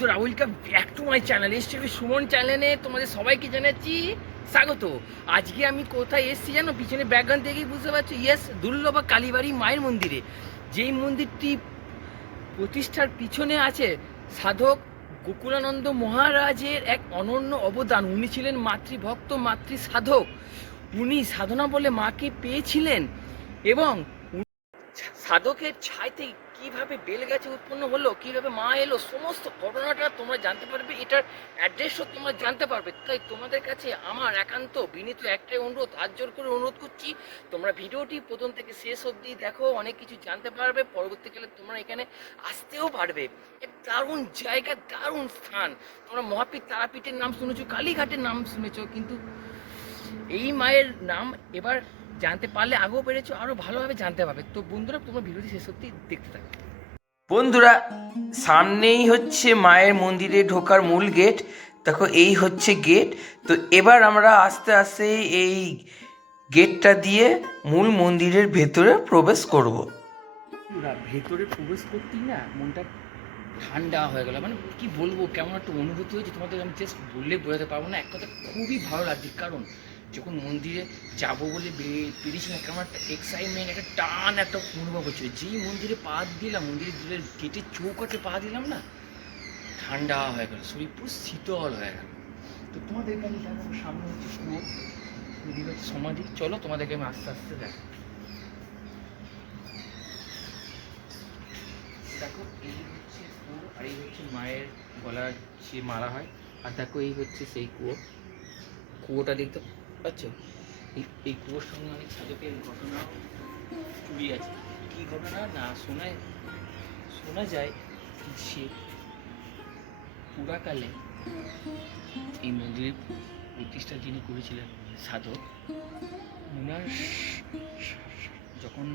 My channel S TV Suman চ্যানেলে তোমাদের সবাইকে জানাচ্ছি স্বাগত। আজকে আমি কোথায় এসেছি জানো? পিছনে ব্যাকগ্রাউন্ড দেখেই বুঝতে পারছ। ইয়েস দুর্লভা কালীবাড়ি মায়ের মন্দিরে। যেই মন্দিরটি প্রতিষ্ঠার পিছনে আছে সাধক গোকুলানন্দ মহারাজের এক অনন্য অবদান। উনি ছিলেন মাতৃভক্ত, মাতৃ সাধক। উনি সাধনা বলে মাকে পেয়েছিলেন এবং সাধকের ছাইতে কীভাবে বেলগাছে উৎপন্ন হলো, কীভাবে মা এলো, সমস্ত ঘটনাটা তোমরা জানতে পারবে, এটার অ্যাড্রেসও তোমরা জানতে পারবে। তাই তোমাদের কাছে আমার একান্ত বিনীত একটাই অনুরোধ হাত জোর করে অনুরোধ করছি, তোমরা ভিডিওটি প্রথম থেকে শেষ অবধি দেখো, অনেক কিছু জানতে পারবে, পরবর্তীকালে তোমরা এখানে আসতেও পারবে। দারুণ জায়গা, দারুণ স্থান। তোমরা মহাপীঠ তারাপীঠের নাম শুনেছো, কালীঘাটের নাম শুনেছো, কিন্তু এই মায়ের নাম এবার জানতে পারলে আগেও পেরেছ আরও ভালোভাবে জানতে পারবে। তো বন্ধুরা তোমরা ভিডিওটি শেষ অবধি দেখতে থাকো। বন্ধুরা সামনেই হচ্ছে মায়ের মন্দিরে ঢোকার মূল গেট। দেখো এই হচ্ছে গেট। তো এবার আমরা আস্তে আস্তে এই গেটটা দিয়ে মূল মন্দিরের ভেতরে প্রবেশ করব। ভেতরে প্রবেশ করতেই না মনটা ঠান্ডা হয়ে গেল। মানে কি বলব কেমন একটা অনুভূতি হয়েছে। তোমাদের আমি জাস্ট বললে বোঝাতে পারব না। এক কথা খুবই ভালো লাগছে। কারণ যখন মন্দিরে যাব বলে না, কেমন একটা এক্সাইটমেন্ট একটা টান, একটা অনুভব হচ্ছিল যেই মন্দিরে পা দিলাম, মন্দিরের দিলের গেটের চৌকাঠে পা দিলাম না, ঠান্ডা হয়ে গেল, শরীর পুরো শীতল হয়ে গেল। তো তোমাদের কাছে দেখো সামনে হচ্ছে কুয়ো এদিকে হচ্ছে সমাধি। চলো, তোমাদেরকে আমি আস্তে আস্তে দেখো দেখো, এই হচ্ছে কুয়ো, আর এই হচ্ছে মায়ের গলার যে মালা হয়, আর দেখো, এই হচ্ছে সেই কুয়ো। কুয়োটা দেখতে পাচ্ছ এই কুয়োর সঙ্গে অনেক সাধকের ঘটনা জুড়ে আছে। কী ঘটনা? না শোনায় শোনা যায় যে পুরাকালে এই মন্দিরের প্রতিষ্ঠা যিনি করেছিলেন সাধক ওনার যখন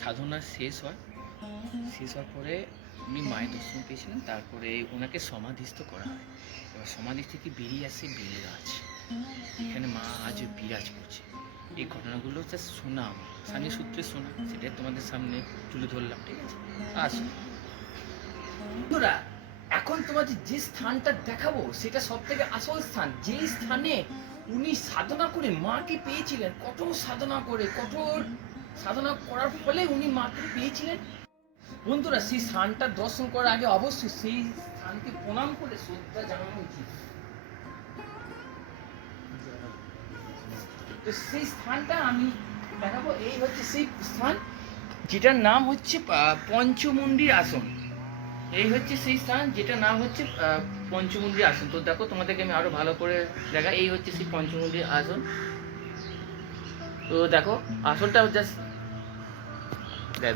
সাধনা শেষ হয়, শেষ হওয়ার পরে উনি মায়ের দর্শন পেয়েছিলেন, তারপরে ওনাকে সমাধিস্থ করা হয়। এবার সমাধি থেকে বেরিয়ে আসে বেল গাছ এখানে মা আজও বিরাজ করছে। এই ঘটনাগুলো জাস্ট শোনা আমার। স্থানীয় সূত্রে শোনা, সেটাই তোমাদের সামনে তুলে ধরলাম, ঠিক আছে? আসো। বন্ধুরা, এখন তোমাদের যে স্থানটা দেখাবো, সেটা সব থেকে আসল স্থান। যেই স্থানে উনি সাধনা করে মাকে পেয়েছিলেন, কঠোর সাধনা করে, কঠোর সাধনা করার ফলে উনি মাকে পেয়েছিলেন। বন্ধুরা, সেই স্থানটা দর্শন করার আগে অবশ্যই সেই স্থানকে প্রণাম করে শ্রদ্ধা জানানো উচিত। তো সেই স্থানটা আমি দেখাবো। এই হচ্ছে সেই স্থান যেটার নাম হচ্ছে আহ, পঞ্চমুণ্ডির আসন। এই হচ্ছে সেই স্থান যেটার নাম হচ্ছে আহ, পঞ্চমুণ্ডির আসন। তো দেখো তোমাদেরকে আমি আরও ভালো করে দেখা এই হচ্ছে সেই পঞ্চমুণ্ডির আসন। তো দেখো আসনটা জাস্ট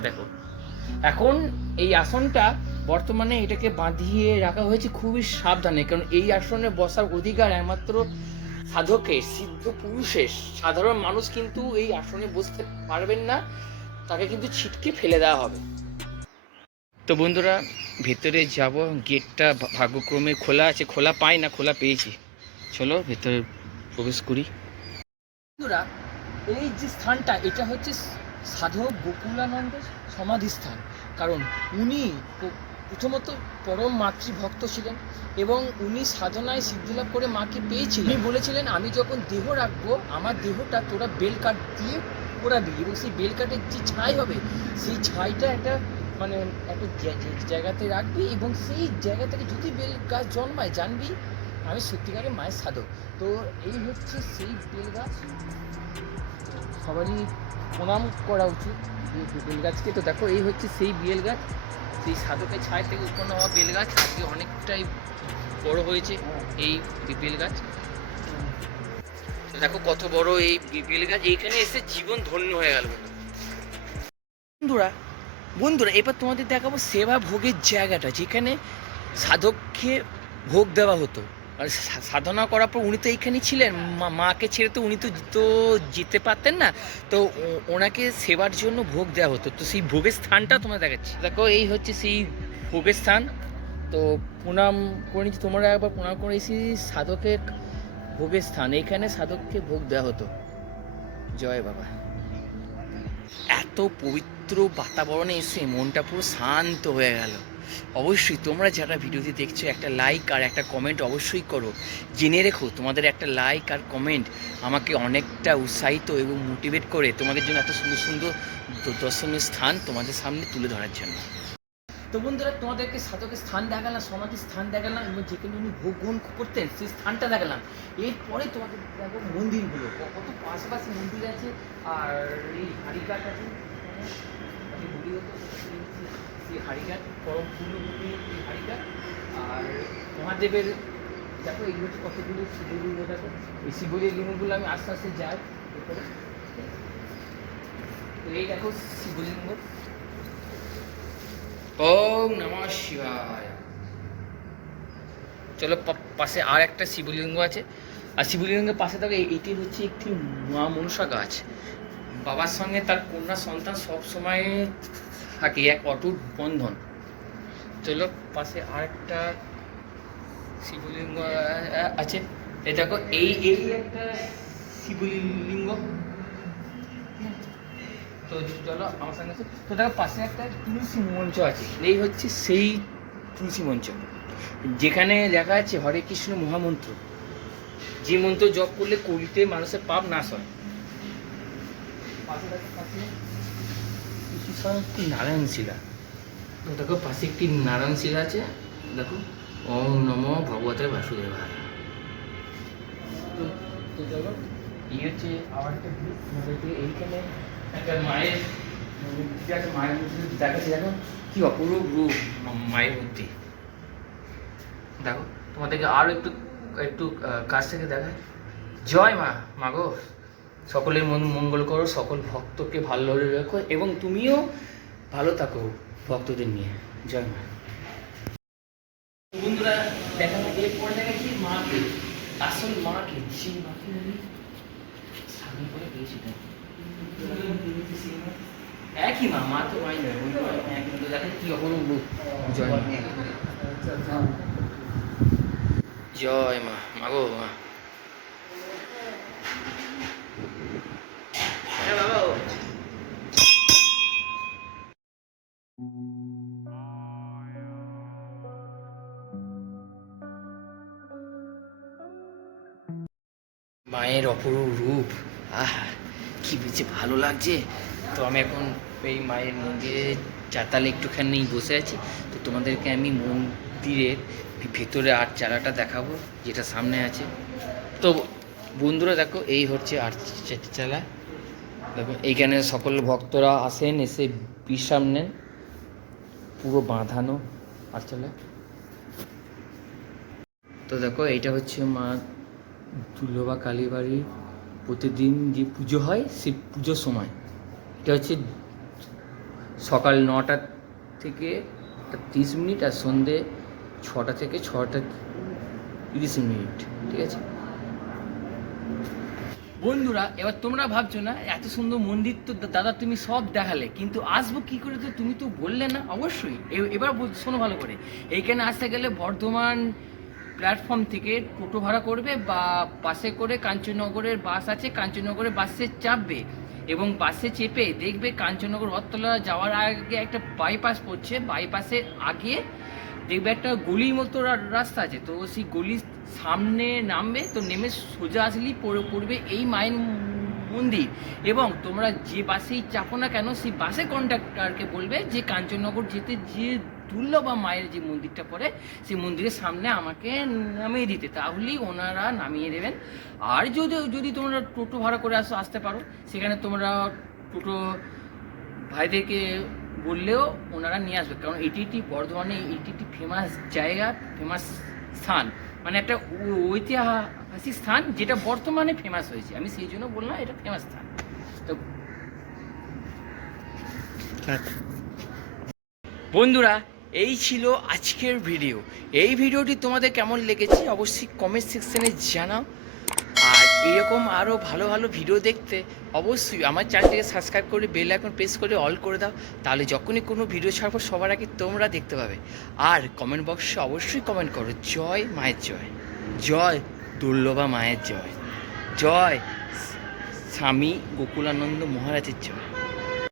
দেখো। এখন এই আসনটা বর্তমানে এটাকে বাঁধিয়ে রাখা হয়েছে খুবই সাবধানে কারণ এই আসনে বসার অধিকার একমাত্র সাধকের সিদ্ধ পুরুষের। সাধারণ মানুষ কিন্তু এই আসনে বসতে পারবেন না তাকে কিন্তু ছিটকে ফেলে দেওয়া হবে। তো বন্ধুরা ভেতরে যাব গেটটা ভাগ্যক্রমে খোলা আছে খোলা পাই না খোলা পেয়েছি। চলো ভেতরে প্রবেশ করি। বন্ধুরা এই যে স্থানটা এটা হচ্ছে সাধক গোকুলানন্দের সমাধিস্থান। কারণ উনি প্রথমত পরম মাতৃভক্ত ছিলেন এবং উনি সাধনায় সিদ্ধিলাভ করে মাকে পেয়েছিলেন। উনি বলেছিলেন, আমি যখন দেহ রাখব, আমার দেহটা তোরা বেল কাঠ দিয়ে পোড়াবি এবং সেই বেল কাঠের যে ছাই হবে, সেই ছাইটা একটা মানে একটা জায়গাতে রাখবি এবং সেই জায়গা থেকে যদি বেল গাছ জন্মায়, জানবি আমি সত্যিকারের মায়ের সাধক। তো এই হচ্ছে সেই বেল গাছ। সবারই প্রণাম করা উচিত বেল গাছকে। তো দেখো, এই হচ্ছে সেই বেল গাছ। সেই সাধকের ছায় থেকে উৎপন্ন হওয়া বেল গাছ। আজকে অনেকটাই বড় হয়েছে এই বেল গাছ। দেখো, কত বড় এই বেল গাছ। এইখানে এসে জীবন ধন্য হয়ে গেল বন্ধুরা বন্ধুরা, এবার তোমাদের দেখাবো সেবা ভোগের জায়গাটা, যেখানে সাধককে ভোগ দেওয়া হতো। সাধনা করার পর উনি তো এইখানেই ছিলেন। মাকে ছেড়ে তো উনি তো তো যেতে পারতেন না। তো ওনাকে সেবার জন্য ভোগ দেওয়া হতো। তো সেই ভোগের স্থানটা তোমরা দেখাচ্ছি। দেখো, এই হচ্ছে সেই ভোগের স্থান। তো প্রণাম করে নিচ্ছি। তোমরা একবার প্রণাম করে এসে সাধকের ভোগের স্থান। এইখানে সাধককে ভোগ দেওয়া হতো। জয় বাবা। এত পবিত্র বাতাবরণে এসে মনটা পুরো শান্ত হয়ে গেল। অবশ্যই তোমরা যারা ভিডিওটি দেখছ, একটা লাইক আর একটা কমেন্ট অবশ্যই করো। জেনে রেখো, তোমাদের একটা লাইক আর কমেন্ট আমাকে অনেকটা উৎসাহিত এবং মোটিভেট করে তোমাদের জন্য এত সুন্দর সুন্দর দর্শনীয় স্থান তোমাদের সামনে তুলে ধরার জন্য। তো বন্ধুরা, তোমাদেরকে সাধকের স্থান দেখালাম, সমাধির স্থান দেখালাম এবং যেখানে উনি ভোগ গ্রহণ করতেন, সেই স্থানটা দেখালাম। এরপরে তোমাদের দেখো মন্দিরগুলো। কত পাশাপাশি মন্দির আছে, আর এই হাড়িঘাট আছে। আমি বলি হতো সেই হাড়িঘাট পরম পূর্ণভূমি এই হাড়িঘাট। আর মহাদেবের, দেখো এইগুলো হচ্ছে কতগুলো শিবলিঙ্গ, দেখো। এই শিবলিঙ্গগুলো আমি আস্তে আস্তে যাই। এরপরে তো এই দেখো শিবলিঙ্গ। ওম নমঃ শিবায়। চলো পাশে আর একটা শিবলিঙ্গ আছে। আর শিবলিঙ্গের পাশে এই- এটি হচ্ছে একটি মা মনসা গাছ। বাবার সঙ্গে তার কন্যা সন্তান সব সময় থাকে, এক অটুট বন্ধন। চলো পাশে আর একটা শিবলিঙ্গ আছে। এই দেখো এই এই একটা শিবলিঙ্গ। তো চলো দেখো, পাশে একটা তুলসী মঞ্চ আছে। এই হচ্ছে সেই তুলসী মঞ্চ। যেখানে লেখা আছে, হরে কৃষ্ণ মহামন্ত্র। যে মন্ত্র জপ করলে কলিতে মানুষের পাপ নাশ হয়। একটি নারায়ণ শিলা। তো দেখো, পাশে একটি নারায়ণ শিলা আছে। দেখো, ওম নম ভগবতে বাসুদেবায়। তো চলো, এই হচ্ছে আবার এইখানে মায়ের দেখো। কি অপরূপ রূপ মায়ের মূর্তি। দেখো, তোমাদেরকে আরও একটু একটু কাছ থেকে দেখায় জয় মা মা গো। সকলের মন মঙ্গল করো, সকল ভক্তকে ভালো রেখো, এবং তুমিও ভালো থাকো ভক্তদের নিয়ে। জয় মা। বন্ধুরা দেখা এরপর দেখাচ্ছি মাকে, আসল মাকে, সেই মাকে আমি করে পেয়েছিলাম একই মা মা তো মাই নয় বন্ধু এক কিন্তু দেখেন কি অপরূপ রূপ জয় মা জয় মা মা গো মা হ্যাঁ বাবা ও। মায়ের অপরূপ রূপ আহ কি বুঝছে ভালো লাগছে? তো আমি এখন এই মায়ের মন্দিরে চাতালে একটুখানি বসে আছি। তো তোমাদেরকে আমি মন্দিরের ভেতরে আর চালাটা দেখাবো, যেটা সামনে আছে। তো বন্ধুরা দেখো, এই হচ্ছে আর চালা দেখো, এইখানে সকল ভক্তরা আসেন, এসে বিশ্রাম নেন। পুরো বাঁধানো আটচালা তো দেখো, এইটা হচ্ছে মা দুর্লভা কালীবাড়ির প্রতিদিন যে পুজো হয় সেই পুজোর সময়। এটা হচ্ছে সকাল নটা থেকে তিরিশ মিনিট আর সন্ধে ছটা থেকে ছটা তিরিশ মিনিট, ঠিক আছে? বন্ধুরা, এবার তোমরা ভাবছ না, এত সুন্দর মন্দির তো দাদা তুমি সব দেখালে, কিন্তু আসব কি করে তো তুমি তো বললে না, অবশ্যই। এবার শোনো ভালো করে। এইখানে আসতে গেলে বর্ধমান প্ল্যাটফর্ম থেকে টোটো ভাড়া করবে বা বাসে করে কাঞ্চননগরের বাস আছে কাঞ্চননগরের বাসে চাপবে এবং বাসে চেপে দেখবে কাঞ্চননগর রথতলা যাওয়ার আগে একটা বাইপাস পড়ছে। বাইপাসের আগে দেখবে একটা গলির মতো রাস্তা আছে। তো সেই গলির সামনে নামবে, তো নেমে সোজা আসলেই পড়ে- পড়বে এই মায়ের মন্দির। এবং তোমরা যে বাসেই চাপো না কেন, সেই বাসে কন্ডাক্টরকে বলবে যে কাঞ্চননগর যেতে যে দুর্লভ বা মায়ের যে মন্দিরটা পড়ে সেই মন্দিরের সামনে আমাকে নামিয়ে দিতে। তাহলেই ওনারা নামিয়ে দেবেন। আর যদি যদি তোমরা টোটো ভাড়া করে আসো আসতে পারো সেখানে তোমরা টোটো ভাইদেরকে বললেও ওনারা নিয়ে আসবে। কারণ এটি একটি বর্ধমানে এটি একটি ফেমাস জায়গা ফেমাস স্থান। মানে একটা ঐতিহাসিক স্থান যেটা বর্তমানে ফেমাস হয়েছে। আমি সেই জন্য বললাম এটা ফেমাস স্থান। তো বন্ধুরা এই ছিল আজকের ভিডিও। এই ভিডিওটি তোমাদের কেমন লেগেছে অবশ্যই কমেন্ট সেকশানে জানাও। আর এরকম আরও ভালো ভালো ভিডিও দেখতে অবশ্যই আমার চ্যানেলটিকে সাবস্ক্রাইব করে বেল আইকন প্রেস করে অল করে দাও, তাহলে যখনই কোনো ভিডিও ছাড়বো সবার আগে তোমরা দেখতে পাবে। আর কমেন্ট বক্সে অবশ্যই কমেন্ট করো, জয় মায়ের জয় জয় দুর্লভা মায়ের জয় জয় স্বামী গোকুলানন্দ মহারাজের জয়।